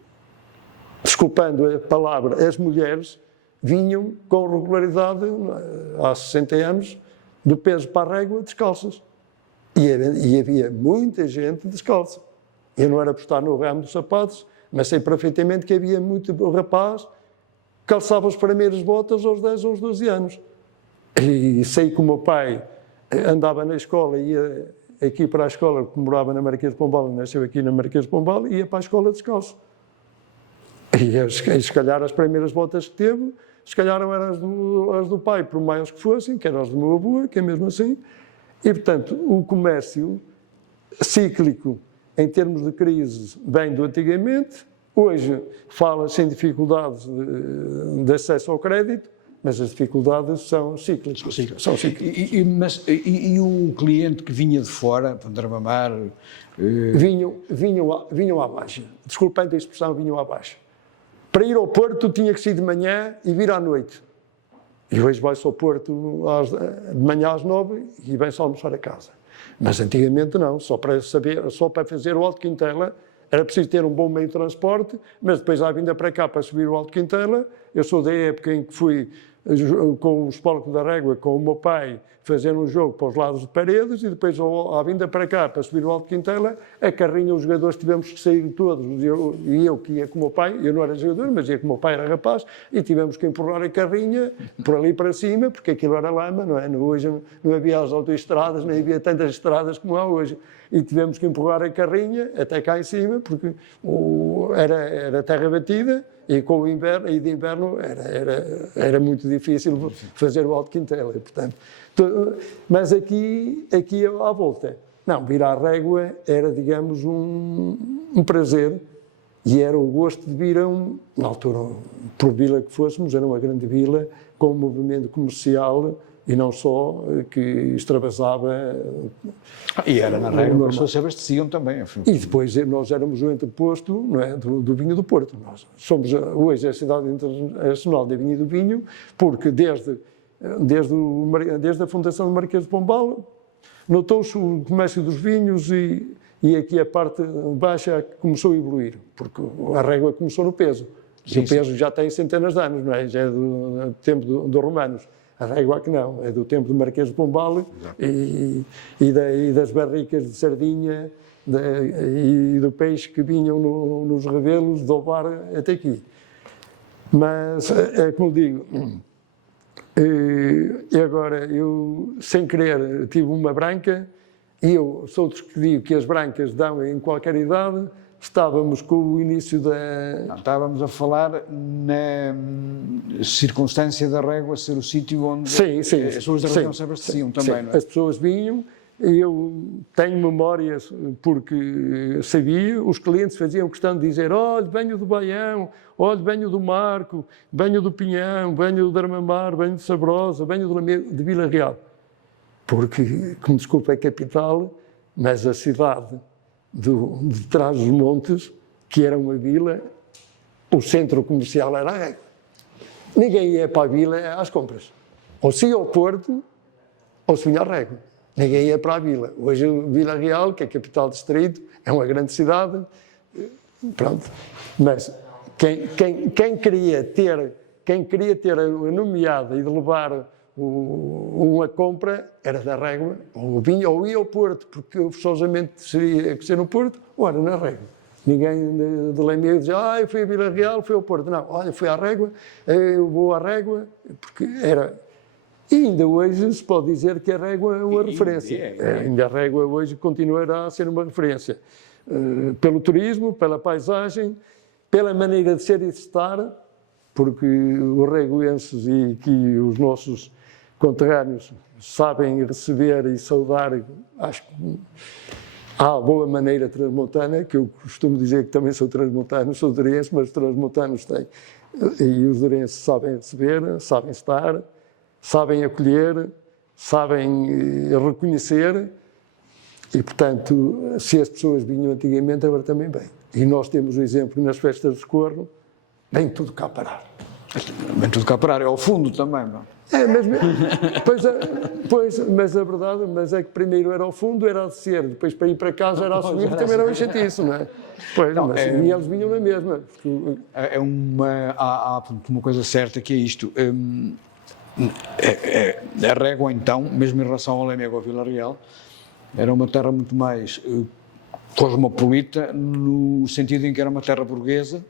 desculpando a palavra, as mulheres vinham com regularidade, há 60 anos, do Peso para a Régua descalças, e havia muita gente descalça. Eu não era por estar no ramo dos sapatos, mas sei perfeitamente que havia muito rapaz que calçava as primeiras botas aos 10 ou aos 12 anos. E sei que o meu pai andava na escola, ia aqui para a escola, porque morava na Marquês de Pombal, nasceu aqui na Marquês de Pombal, e ia para a escola descalço. E se calhar as primeiras botas que teve, se calhar eram as do pai, por maiores que fossem, que eram as do meu avô, que é mesmo assim. E, portanto, o comércio cíclico, em termos de crise, vem do antigamente. Hoje fala-se em dificuldades de acesso ao crédito, mas as dificuldades são cíclicas. São cíclicas. E o cliente que vinha de fora, para derramar... Vinham à baixa. Desculpem a expressão, vinham à baixa. Para ir ao Porto tinha que sair de manhã e vir à noite. E hoje vai-se ao Porto de manhã às 9 e vem-se almoçar a casa. Mas antigamente não, só para fazer o Alto Quintela era preciso ter um bom meio de transporte, mas depois à vinda para cá para subir o Alto Quintela, eu sou da época em que fui com o Espólco da Régua, com o meu pai, fazer um jogo para os lados de Paredes, e depois à vinda para cá para subir o Alto Quintela, a carrinha, os jogadores tivemos que sair todos, e eu que ia com o meu pai, eu não era jogador, mas ia com o meu pai, era rapaz, e tivemos que empurrar a carrinha por ali para cima, porque aquilo era lama, não é? Hoje não havia as autoestradas, nem havia tantas estradas como há hoje, e tivemos que empurrar a carrinha até cá em cima, porque era terra batida, e com o inverno, e de inverno era muito difícil fazer o Alto Quintela, portanto. Mas aqui à volta, não, vir à Régua era, digamos, um prazer, e era o gosto de vir na altura, por vila que fôssemos, era uma grande vila, com um movimento comercial, e não só, que extravasava... E era na Régua que as pessoas se abasteciam também. E depois nós éramos o entreposto, não é, do vinho do Porto. Nós somos hoje a cidade internacional de vinho e do vinho, porque desde a fundação do Marquês de Pombal notou-se o comércio dos vinhos, e aqui a parte baixa começou a evoluir, porque a Régua começou no Peso. O Peso já tem centenas de anos, não é? Já é do tempo dos romanos. A Régua que não, é do tempo do Marquês de Pombal e das barricas de sardinha e do peixe que vinham nos revelos do bar até aqui. Mas, é como digo, e agora eu, sem querer, tive uma branca, e eu sou dos que digo que as brancas dão em qualquer idade, estávamos com o início da... Não, estávamos a falar na circunstância da régua ser o sítio onde Sim. as pessoas da região se abasteciam também, Sim. não é? As pessoas vinham, eu tenho memórias porque sabia, os clientes faziam questão de dizer: olha, venho do Baião, olha, venho do Marco, venho do Pinhão, venho do Armamar, venho de Sabrosa, venho de Vila Real. Porque, como desculpa, é capital, mas a cidade de Trás-os-Montes, que era uma vila, o centro comercial era a Régua. Ninguém ia para a vila às compras. Ou se ia ao Porto, ou se vinha à Régua. Ninguém ia para a vila. Hoje, Vila Real, que é a capital do distrito, é uma grande cidade. Pronto. Mas quem queria ter a nomeada e de levar uma compra era da Régua, ou vinha ou ia ao Porto, porque forçosamente seria que ser no Porto, ou era na Régua. Ninguém de Lamego dizia: eu fui a Vila Real, fui ao Porto. Não, olha, fui à Régua, eu vou à Régua, porque era... E ainda hoje se pode dizer que a Régua é uma referência. Ainda a Régua hoje continuará a ser uma referência. Pelo turismo, pela paisagem, pela maneira de ser e de estar, porque os reguenses e que os nossos conterrâneos sabem receber e saudar, acho que há a boa maneira transmontana, que eu costumo dizer que também sou transmontano, sou durense, mas os transmontanos têm. E os durenses sabem receber, sabem estar, sabem acolher, sabem reconhecer e, portanto, se as pessoas vinham antigamente, agora também vêm. E nós temos o exemplo nas festas de Socorro, vem tudo cá parar. Vem tudo cá parar, é ao fundo também, não? Mas a verdade é que primeiro era ao fundo, era a descer, depois para ir para casa era a subir, também era um chatice, não é? Pois, não, mas, e eles vinham na mesma. Há uma coisa certa que é isto. A Régua, então, mesmo em relação ao Lamego ou Vila Real, era uma terra muito mais cosmopolita, no sentido em que era uma terra burguesa,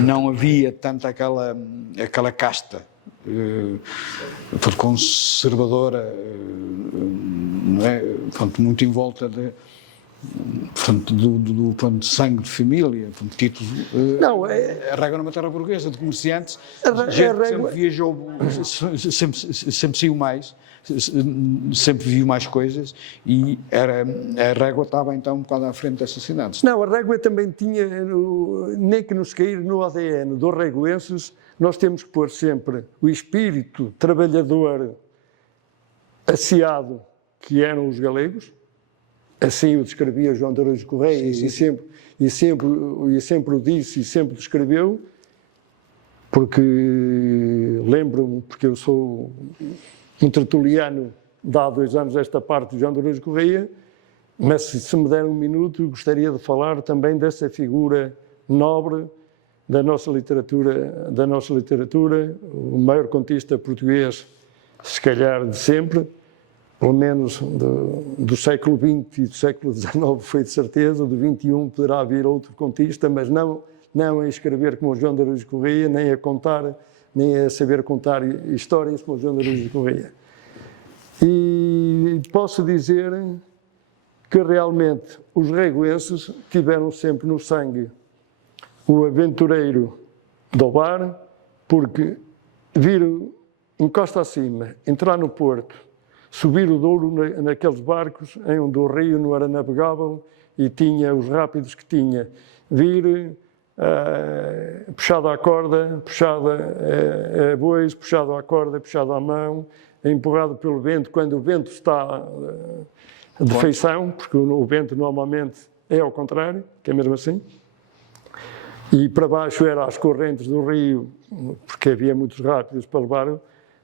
não havia tanto aquela casta conservadora, não é? Portanto, muito em volta de sangue de família, títulos. Não, a Régua era uma terra burguesa, de comerciantes, sempre viajou, sempre saiu mais, sempre viu mais coisas, e a Régua estava então um bocado à frente dessas cidades. Não, a Régua também tinha, nem que nos cair no ADN dos reguenses, nós temos que pôr sempre o espírito trabalhador asseado, que eram os galegos. Assim o descrevia João de Araújo Correia, e sempre o disse e sempre o descreveu, porque lembro-me, porque eu sou um tertuliano de há 2 anos esta parte de João de Araújo Correia, mas se me der um minuto gostaria de falar também dessa figura nobre da nossa literatura, o maior contista português, se calhar de sempre, pelo menos do século XX e do século XIX foi de certeza, do XXI poderá vir outro contista, mas não a escrever como o João de Araújo Correia, nem a contar, nem a saber contar histórias como o João de Araújo Correia. E posso dizer que realmente os reguenses tiveram sempre no sangue o aventureiro do bar, porque vir encosta acima, entrar no Porto, subir o Douro naqueles barcos em onde o rio não era navegável e tinha os rápidos que tinha. Vir puxado à corda, puxado a bois, puxado à corda, puxado à mão, empurrado pelo vento, quando o vento está de feição, porque o vento normalmente é ao contrário, que é mesmo assim. E para baixo eram as correntes do rio, porque havia muitos rápidos para levar.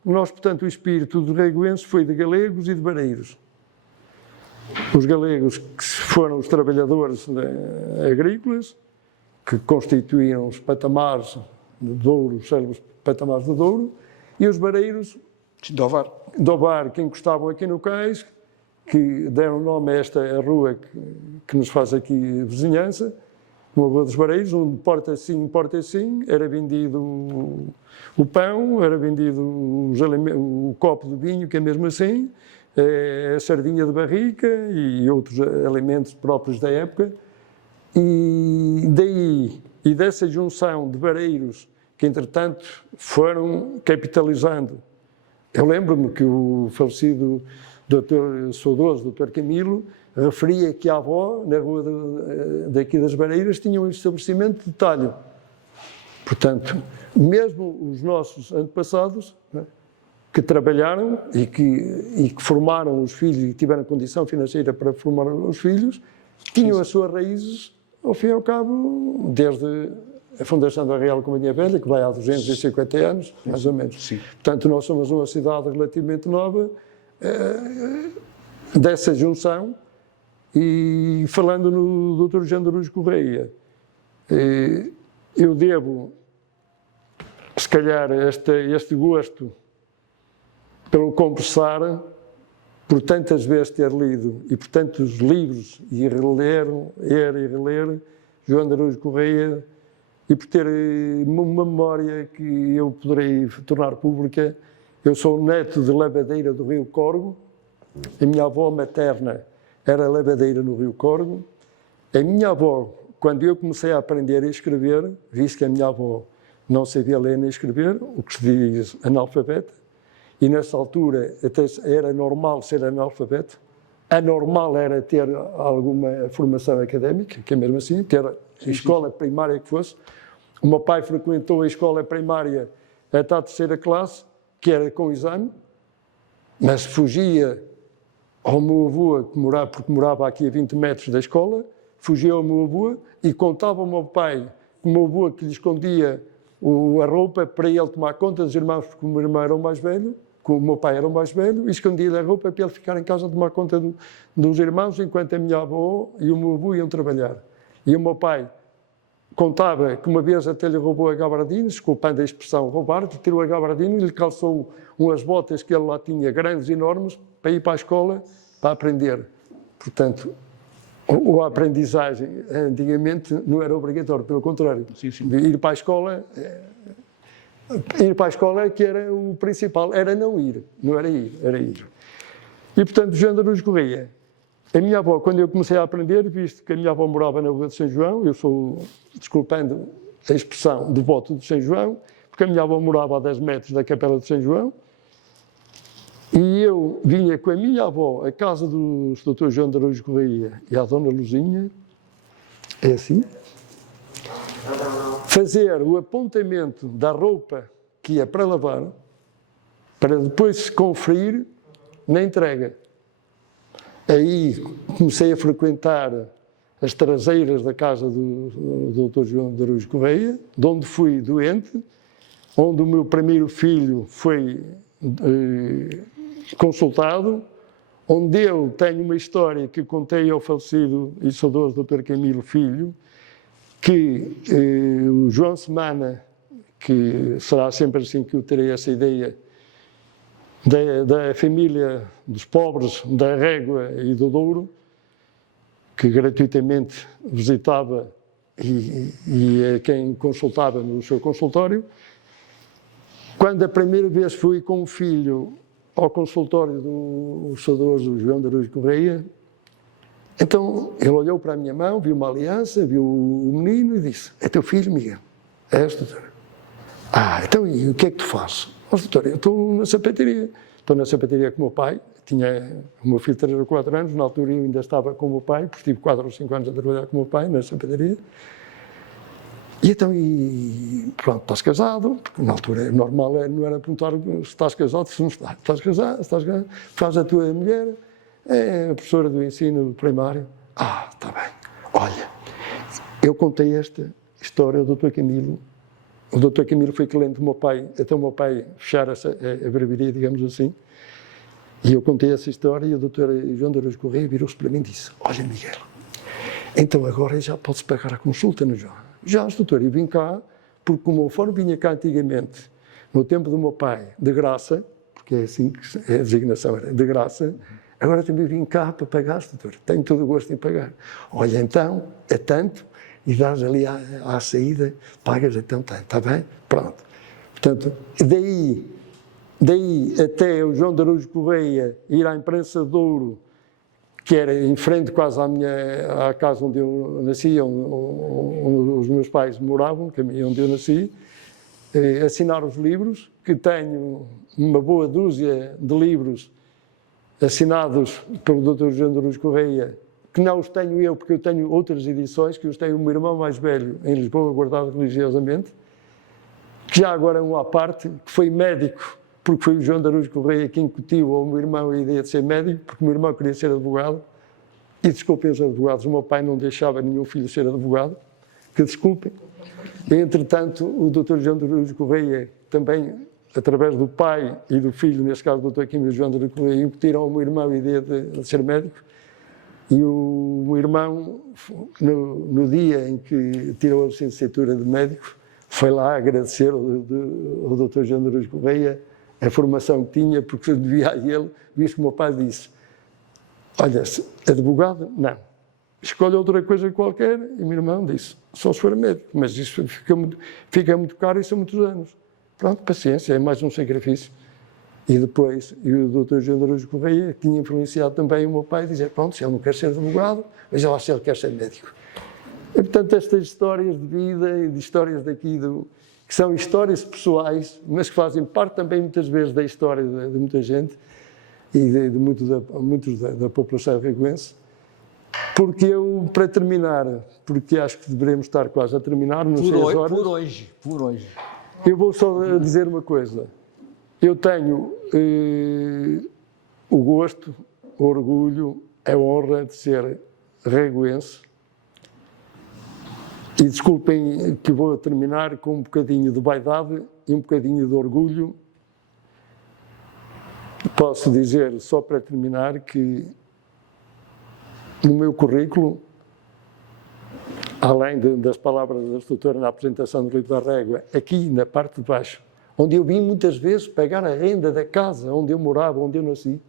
Nós, portanto, o espírito dos reguenses foi de galegos e de bareiros. Os galegos, que foram os trabalhadores agrícolas, que constituíam os patamares de Douro, os célebres patamares de Douro, e os bareiros do Ovar, que encostavam aqui no cais, que deram nome a esta rua que nos faz aqui vizinhança, uma rua dos bareiros, onde porta assim, era vendido o pão, era vendido o copo de vinho, que é mesmo assim, a sardinha de barrica e outros alimentos próprios da época. E daí, e dessa junção de vareiros que, entretanto, foram capitalizando. Eu lembro-me que o falecido saudoso Dr. Camilo referia que a avó, na rua daqui das Vareiras, tinha um estabelecimento de talho. Portanto, mesmo os nossos antepassados, né, que trabalharam e que formaram os filhos e tiveram condição financeira para formar os filhos, tinham as suas raízes, ao fim e ao cabo, desde a fundação da Real Companhia Velha, que vai há 250 anos, mais ou menos. Sim. Portanto, nós somos uma cidade relativamente nova dessa junção. E falando no Dr. Jean de Araújo Correia, eu devo, se calhar, este gosto pelo conversar, por tantas vezes ter lido e por tantos livros e reler João de Araújo Correia, e por ter uma memória que eu poderei tornar pública. Eu sou neto de lavadeira do Rio Corgo, a minha avó materna era lavadeira no Rio Corgo. A minha avó, quando eu comecei a aprender a escrever, visto que a minha avó não sabia ler nem escrever, o que se diz analfabeta, e nessa altura até era normal ser analfabeto, anormal era ter alguma formação académica, que é mesmo assim, ter a escola primária que fosse. O meu pai frequentou a escola primária até a terceira classe, que era com exame, mas fugia ao meu avô, porque morava aqui a 20 metros da escola, fugia ao meu avô e contava ao meu pai que o meu avô que lhe escondia a roupa para ele tomar conta dos irmãos, porque o meu irmão era o mais velho, o meu pai era o mais velho, e escondia a roupa para ele ficar em casa a tomar conta dos irmãos, enquanto a minha avó e o meu avô iam trabalhar. E o meu pai contava que uma vez até lhe roubou a gabardina, desculpando a expressão roubar, tirou a gabardina e lhe calçou umas botas que ele lá tinha, grandes, enormes, para ir para a escola, para aprender. Portanto, a aprendizagem antigamente não era obrigatório, pelo contrário. Sim. Ir para a escola que era o principal, era não ir, não era ir, era ir. E, portanto, João de Araújo Correia, a minha avó, quando eu comecei a aprender, visto que a minha avó morava na Rua de São João, eu sou, desculpando a expressão, devoto de São João, porque a minha avó morava a 10 metros da Capela de São João, e eu vinha com a minha avó à casa do Dr. João de Araújo Correia e à Dona Luzinha, é assim, fazer o apontamento da roupa que ia para lavar, para depois se conferir na entrega. Aí comecei a frequentar as traseiras da casa do Dr. João de Araújo Correia, de onde fui doente, onde o meu primeiro filho foi consultado, onde eu tenho uma história que contei ao falecido e saudoso Dr. Camilo Filho, que o João Semana, que será sempre assim que eu terei essa ideia, da família dos pobres da Régua e do Douro, que gratuitamente visitava e a quem consultava no seu consultório. Quando a primeira vez fui com o filho ao consultório do saudoso João de Araújo Correia, então ele olhou para a minha mão, viu uma aliança, viu o menino e disse: "É teu filho, Miguel?" "É, doutor." Então e o que é que tu fazes?" "Doutor, eu estou na sapataria." "Estou na sapataria com o meu pai." Tinha o meu filho 3 ou 4 anos, na altura eu ainda estava com o meu pai, porque tive 4 ou 5 anos a trabalhar com o meu pai na sapataria. E então, pronto, estás casado, porque na altura normal não era perguntar se estás casado, se não estás. Estás casado, faz a tua mulher, é a professora do ensino primário. Está bem. Olha, eu contei esta história ao Dr. Camilo. O Dr. Camilo foi cliente do meu pai, até o meu pai fechar a barbearia, digamos assim. E eu contei essa história e o Dr. João de Araújo Correia virou-se para mim e disse: "Olha, Miguel, então agora já podes pagar a consulta, não já?" "Já, doutor, eu vim cá, porque conforme vinha cá antigamente, no tempo do meu pai, de graça, porque é assim que a designação era, de graça, agora também vim cá para pagar, doutor, tenho todo o gosto em pagar." "Olha, então, é tanto, e dás ali à saída, pagas então tanto, está bem?" Pronto. Portanto, daí até o João de Araújo Correia ir à imprensa de Douro, que era em frente quase à casa onde eu nasci, onde os meus pais moravam, onde eu nasci, assinar os livros, que tenho uma boa dúzia de livros assinados pelo Dr. João de Aruz Correia, que não os tenho eu, porque eu tenho outras edições, que os tem o meu irmão mais velho em Lisboa, guardado religiosamente, que já agora é um à parte, que foi médico, porque foi o João de Aruz Correia que incutiu ao meu irmão a ideia de ser médico, porque o meu irmão queria ser advogado, e desculpem os advogados, o meu pai não deixava nenhum filho ser advogado, que desculpem. Entretanto, o Dr. João de Aruz Correia também, através do pai e do filho, neste caso o Dr. Químio João de Aruz Correia, incutiram ao meu irmão a ideia de ser médico, e o meu irmão, no dia em que tirou a licenciatura de médico, foi lá agradecer ao Dr. João de Aruz Correia a formação que tinha, porque devia a ele, visto que o meu pai disse: olha, advogado, não. Escolhe outra coisa qualquer. E o meu irmão disse: só se for médico, mas isso fica muito caro e são muitos anos. Pronto, paciência, é mais um sacrifício. E depois, o Dr. João de Aruz Correia tinha influenciado também o meu pai a dizer: pronto, se ele não quer ser advogado, veja lá se ele quer ser médico. E, portanto, estas histórias de vida e de histórias daqui, que são histórias pessoais, mas que fazem parte também muitas vezes da história de muita gente e de muitos da população reguense. Porque eu, para terminar, porque acho que devemos estar quase a terminar, não sei as horas. Por hoje. Eu vou só dizer uma coisa. Eu tenho o gosto, o orgulho, a honra de ser reguense. E desculpem que vou terminar com um bocadinho de vaidade e um bocadinho de orgulho. Posso dizer, só para terminar, que no meu currículo, além das palavras da doutora na apresentação do livro da Régua, aqui na parte de baixo, onde eu vim muitas vezes pagar a renda da casa onde eu morava, onde eu nasci.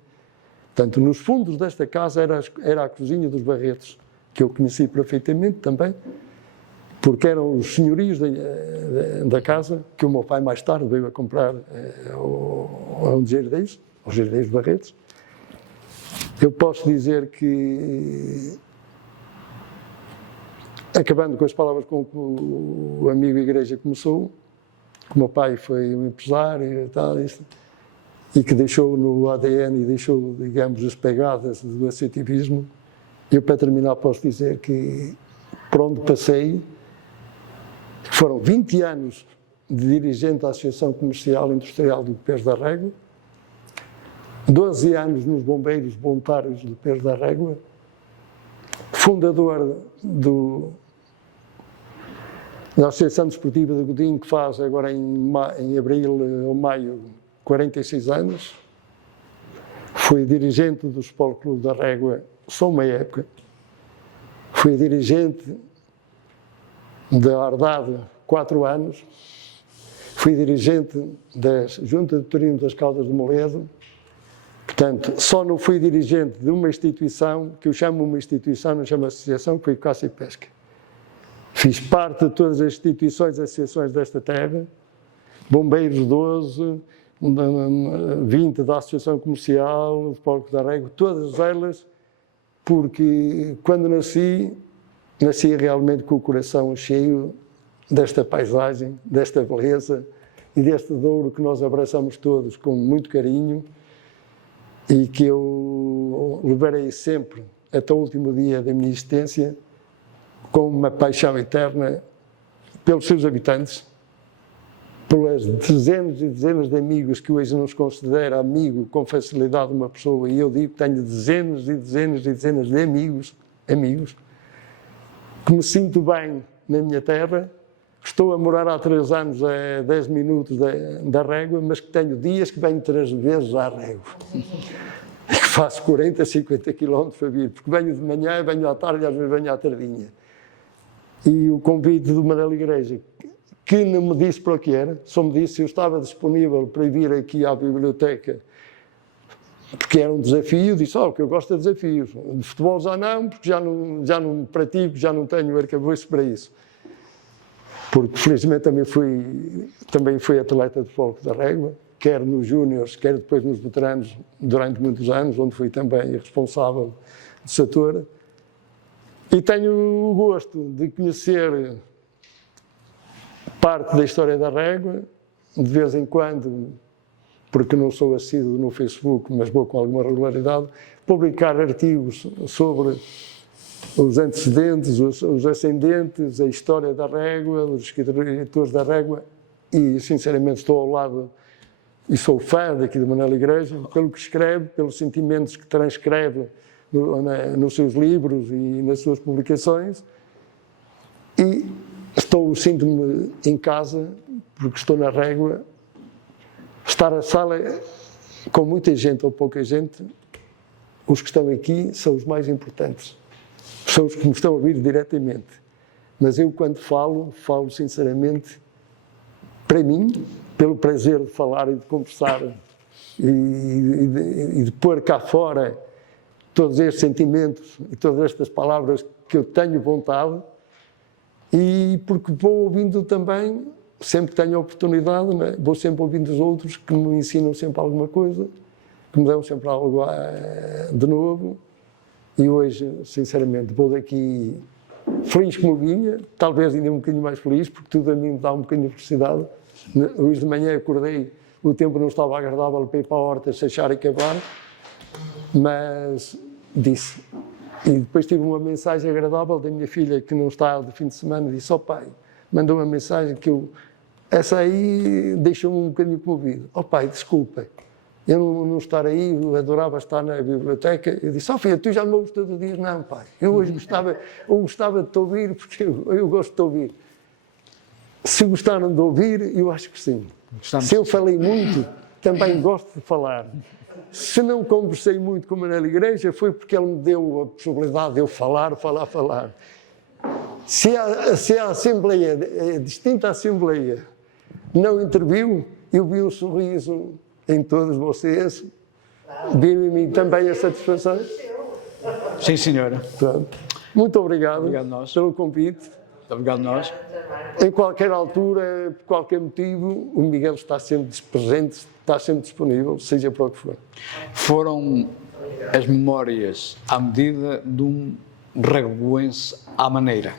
Portanto, nos fundos desta casa era a cozinha dos Barretos, que eu conheci perfeitamente também, porque eram os senhorios da casa, que o meu pai mais tarde veio a comprar aos Herdeiros Barretos. Eu posso dizer que, acabando com as palavras com que o amigo Igreja começou, que o meu pai foi um empresário e tal, e que deixou no ADN e deixou, digamos, as pegadas do associativismo, eu, para terminar, posso dizer que, por onde passei, foram 20 anos de dirigente da Associação Comercial e Industrial do Pés da Régua, 12 anos nos Bombeiros Voluntários do Pés da Régua, fundador da Associação Desportiva de Godinho, que faz agora em abril ou maio 46 anos. Fui dirigente do Sport Clube da Régua só uma época. Fui dirigente da Ardade 4 anos. Fui dirigente da Junta de Turismo das Caldas de Moledo. Portanto, só não fui dirigente de uma instituição, que eu chamo uma instituição, não chamo associação, que foi Caça e Pesca. Fiz parte de todas as instituições e associações desta terra, Bombeiros 12, 20 da Associação Comercial, do Porto da Régua, todas elas, porque quando nasci realmente com o coração cheio desta paisagem, desta beleza e deste Douro que nós abraçamos todos com muito carinho e que eu levarei sempre até o último dia da minha existência com uma paixão eterna pelos seus habitantes, pelas dezenas e dezenas de amigos que hoje não se considera amigo com facilidade uma pessoa, e eu digo que tenho dezenas e dezenas e dezenas de amigos, que me sinto bem na minha terra. Estou a morar há 3 anos a 10 minutos da Régua, mas que tenho dias que venho 3 vezes à Régua. E que faço 40, 50 quilómetros para vir, porque venho de manhã, venho à tarde e às vezes venho à tardinha. E o convite de uma da igreja, que não me disse para o que era, só me disse se eu estava disponível para vir aqui à biblioteca, porque era um desafio. Disse: que eu gosto de desafios. De futebol já não, porque já não pratico, já não tenho arcabouço para isso. Porque felizmente também fui atleta de futebol da Régua, quer nos júniores, quer depois nos veteranos, durante muitos anos, onde fui também responsável setor. E tenho o gosto de conhecer parte da história da régua, de vez em quando, porque não sou assíduo no Facebook, mas vou com alguma regularidade, publicar artigos sobre os antecedentes, os ascendentes, a história da régua, os escritores da régua, e sinceramente estou ao lado e sou fã daqui de Manuel Igreja, pelo que escreve, pelos sentimentos que transcreve nos seus livros e nas suas publicações, e sinto-me em casa, porque estou na régua. Estar na sala com muita gente ou pouca gente, os que estão aqui são os mais importantes, são os que me estão a ouvir diretamente. Mas eu, quando falo sinceramente para mim, pelo prazer de falar e de conversar e de pôr cá fora todos estes sentimentos e todas estas palavras que eu tenho vontade, e porque vou ouvindo também, sempre que tenho a oportunidade, né? Vou sempre ouvindo os outros que me ensinam sempre alguma coisa, que me dão sempre algo de novo, e hoje, sinceramente, vou daqui feliz como vinha, talvez ainda um bocadinho mais feliz, porque tudo a mim me dá um bocadinho de felicidade. Hoje de manhã acordei, o tempo não estava agradável para ir para a horta, achar e cavar, mas disse. E depois tive uma mensagem agradável da minha filha, que não está de fim de semana, disse: "Ó pai", mandou uma mensagem que essa aí deixou-me um bocadinho comovido. "Ó pai, desculpa, eu não estar aí, eu adorava estar na biblioteca." Eu disse: "Ó filha, tu já me ouves todos os dias?" "Não, pai, eu hoje gostava de te ouvir, porque eu gosto de te ouvir." Se gostaram de ouvir, eu acho que sim. Se eu falei muito, também gosto de falar. Se não conversei muito com o Manuel Igreja, foi porque ele me deu a possibilidade de eu falar. Se a Assembleia, a distinta Assembleia, não interviu, eu vi um sorriso em todos vocês, vi em mim também a satisfação. Sim, senhora. Pronto. Muito obrigado pelo convite. Muito obrigado nós. Em qualquer altura, por qualquer motivo, o Miguel está sempre presente, está sempre disponível, seja para o que for. Foram as memórias à medida de um regoense à maneira.